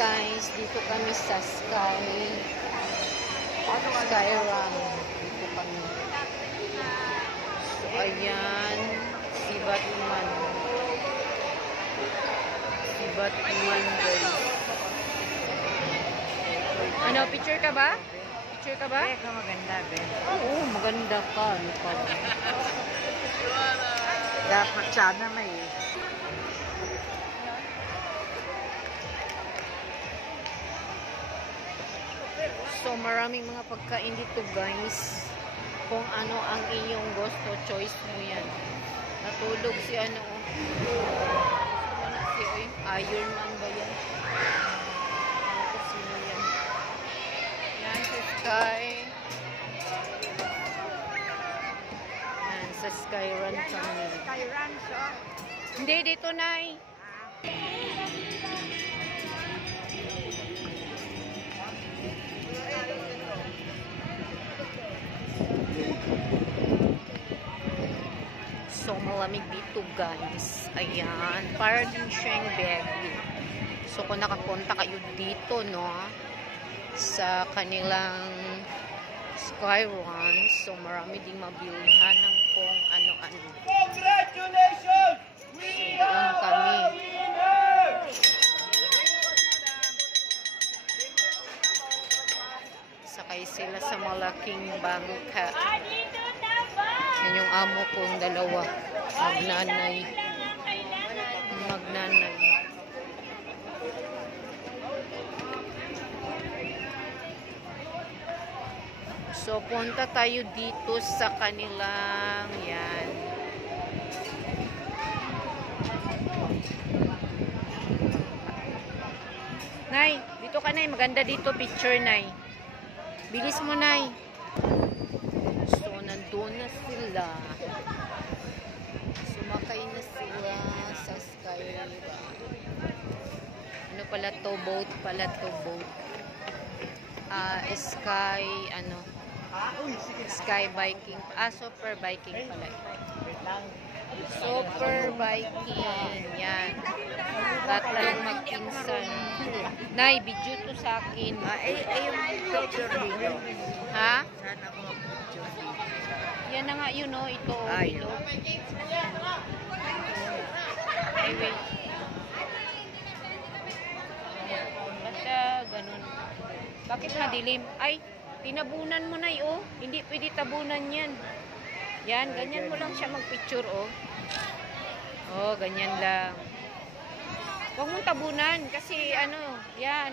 guys, dito kami sa Skyrun. Dito kami. So, ayan. Si Batman. Si Batman, guys. Ano, picture ka ba? Picture ka ba? Ka maganda, Ben. Oo, maganda ka. Ano pa? Dapat sana may. So, maraming mga pagkain dito, guys. Kung ano ang iyong gusto, choice mo yan. Natulog si ano, si Iron Man ba yan? Ano ko sino yan? Yan, sa Sky. Yan, sa Skyrun kami. Skyrun, so. Hindi, dito, Nay. So, malamig dito, guys. Ayan. Para din siyang baggy. So, kung nakapunta kayo dito, no, sa kanilang Skyrun, so, marami ding mabilhan ng kung ano-ano. Congratulations! So, doon kami. Sakay sila sa malaking bangka. Yan yung amo kong dalawa. Magnanay. Magnanay. So, punta tayo dito sa kanilang yan. Nay, dito ka, Nay. Maganda dito picture, Nay. Bilis mo, Nay. So, nandun na sila. Sumakay na sila sa Skyrun. Ano pala to? Boat pala to, boat. Sky, ano? Sky biking. Super biking pala. Super biking. Yan. Tatlong magpinsan. Nay, video to sa akin. Yung picture din. Ha? Sana ako mag-picture din. Yan na nga yun, no? Ito, Ay, ito. Ay, wait. Basta, ganun. Bakit madilim? Ay, tinabunan mo na, oh. Hindi pwede tabunan yan. Yan, ganyan mo lang siya mag-picture, oh. Oh, ganyan lang. Huwag mong tabunan kasi, ano, yan.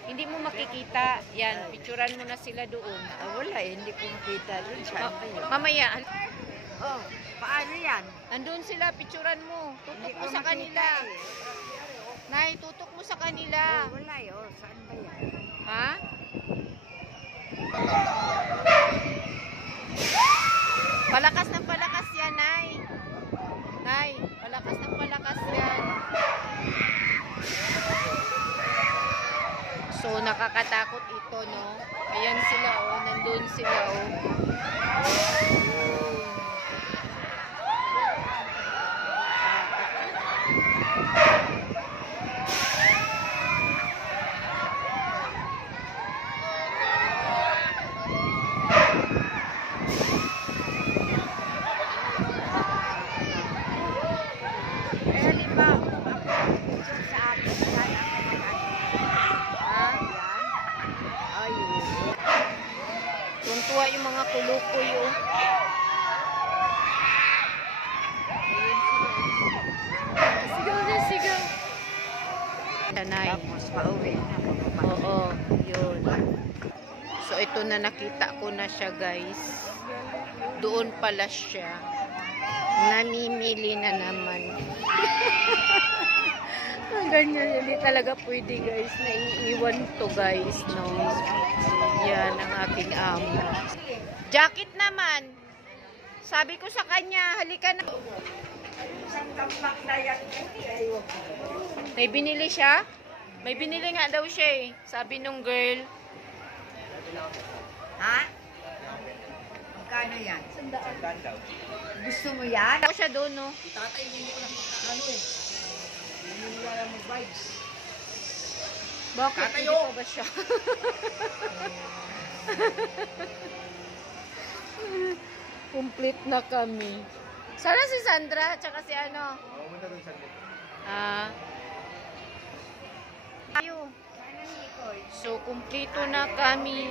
Hindi mo makikita. Yan, picturean mo na sila doon. Wala eh, hindi ko makita doon. Saan ba yun? Mamaya, Oh, paano yan? andun sila, picturean mo. Tutok mo Hindi ko sa makita kanila. eh. Nay, tutok mo sa kanila. Wala eh, oh. Saan ba yan? Ha? Palakas ng palakas yan, Nay. Nay, palakas ng palakas yan. So, nakakatakot ito, no? Ayan sila, oh. Nandun sila, oh. Tuntua yung mga kulukoy, oh. Sigaw na, sigaw. Tanay. Tapos pauwi na. Oo, yun. So, ito na nakita ko na siya, guys. Doon pala siya. Namimili na naman. Ganyan, hindi talaga pwede, guys. Naiiwan to, guys, no? Yan ang aking amo. Jacket naman. Sabi ko sa kanya, halika na. May binili siya? May binili nga daw siya, eh. Sabi nung girl. Ha? Magkano yan? Sandaan daw. Gusto mo yan? Ako siya doon, no? Tatay, hindi ko nakita ano eh. Hindi nila mag-vibes. Bakit? Tatayo. Hindi pa ba siya? Complete na kami. Sana si Sandra, tsaka si ano? Oo, muna doon saglit. Tayo. So, kumpleto na kami.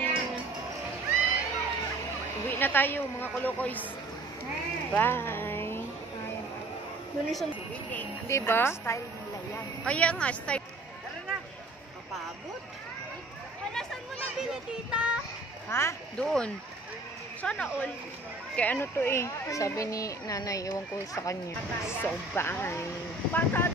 Uwi na tayo, mga kolokoys. Bye. Lunisong. Diba? Style nila yan. Kaya nga, style. Tara na. Kapagod. Saan mo nabili, tita? Ha? Doon. Sana all. Kaya ano to eh. Sabi ni nanay, iwan ko sa kanya. So, bye. Bata